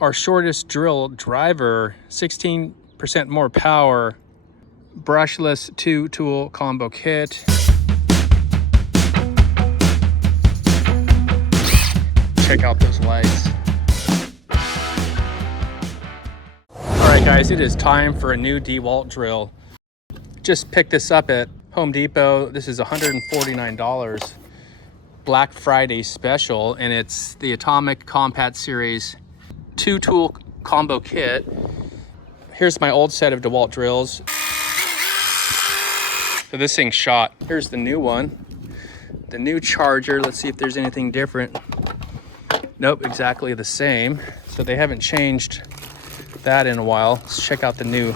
our shortest drill driver, 16% more power, brushless 2-tool combo kit. Check out those lights. All right guys, it is time for a new DeWalt drill. Just picked this up at Home Depot. This is $149, Black Friday special, and it's the Atomic Compact Series 2-tool combo kit. Here's my old set of DeWalt drills. So this thing's shot. Here's the new one, the new charger. Let's see if there's anything different. Nope, exactly the same. So they haven't changed that in a while. Let's check out the new.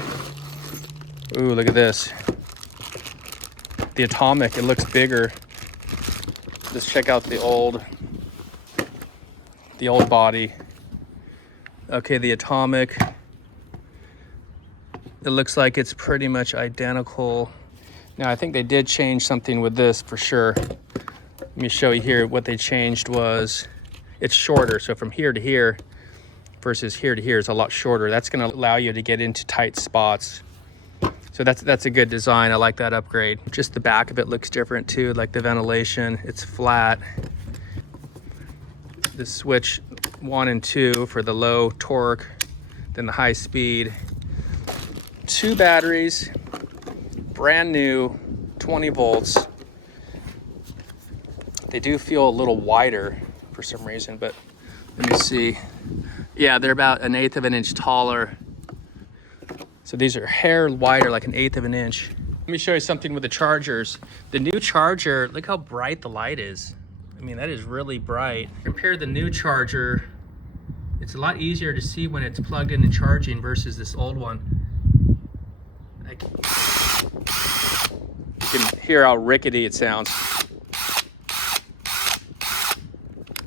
Ooh, look at this. The Atomic, it looks bigger. Let's check out the old body. Okay, the Atomic. It looks like it's pretty much identical. Now, I think they did change something with this for sure. Let me show you here. What they changed was it's shorter. So from here to here versus here to here is a lot shorter. That's going to allow you to get into tight spots. So that's a good design. I like that upgrade. Just the back of it looks different too, like the ventilation. It's flat. The switch 1 and 2 for the low torque, then the high speed. 2 batteries, brand new, 20 volts. They do feel a little wider for some reason, but let me see. Yeah, they're about 1/8 of an inch taller. So these are hair wider, like 1/8 of an inch. Let me show you something with the chargers. The new charger, look how bright the light is. I mean, that is really bright. Compare the new charger. It's a lot easier to see when it's plugged in and charging versus this old one. You can hear how rickety it sounds.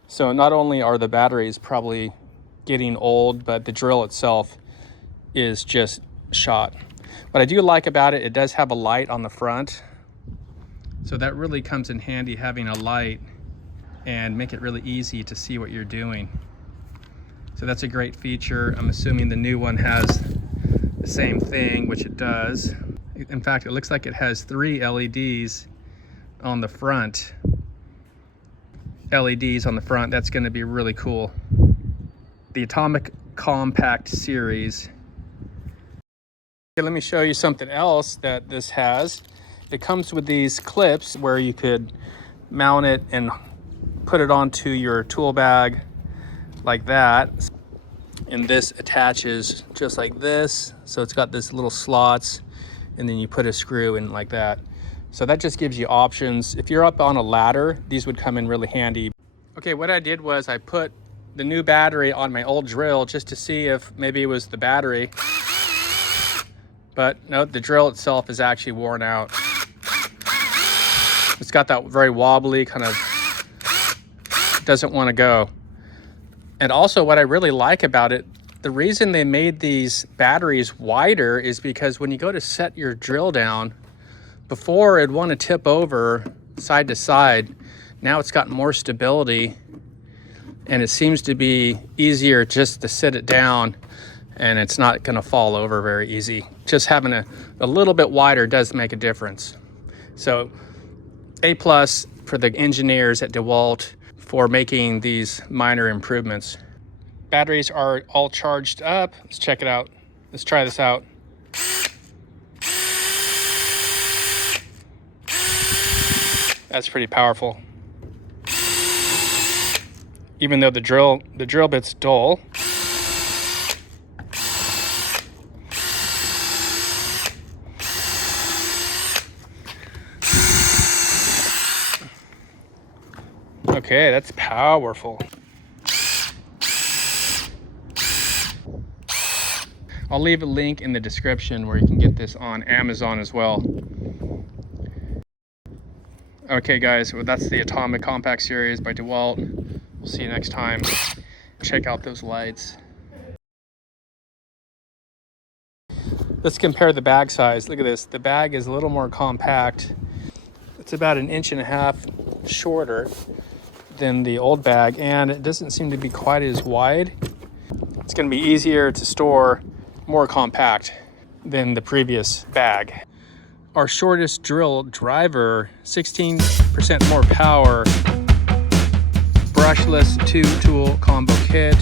So not only are the batteries probably getting old, but the drill itself is just shot. What I do like about it, it does have a light on the front. So that really comes in handy, having a light, and make it really easy to see what you're doing. So that's a great feature. I'm assuming the new one has the same thing, which it does. In fact, it looks like it has 3 LEDs on the front. LEDs on the front, that's going to be really cool. The Atomic Compact Series. Okay, let me show you something else that this has. It comes with these clips where you could mount it and put it onto your tool bag like that. And this attaches just like this. So it's got this little slots, and then you put a screw in like that. So that just gives you options. If you're up on a ladder, these would come in really handy. Okay, what I did was I put the new battery on my old drill just to see if maybe it was the battery. But no, the drill itself is actually worn out. It's got that very wobbly kind of, doesn't want to go. And also what I really like about it, the reason they made these batteries wider is because when you go to set your drill down, before it'd want to tip over side to side. Now it's got more stability, and it seems to be easier just to sit it down, and it's not going to fall over very easy. Just having a little bit wider does make a difference. So A+ for the engineers at DeWalt for making these minor improvements. Batteries are all charged up. Let's check it out. Let's try this out. That's pretty powerful. Even though the drill bit's dull. Okay, that's powerful. I'll leave a link in the description where you can get this on Amazon as well. Okay guys, well that's the Atomic Compact Series by DeWalt. We'll see you next time. Check out those lights. Let's compare the bag size. Look at this. The bag is a little more compact. It's about 1.5 inches shorter than the old bag, and it doesn't seem to be quite as wide. It's going to be easier to store, more compact than the previous bag. Our shortest drill driver, 16% more power, brushless 2-tool combo kit.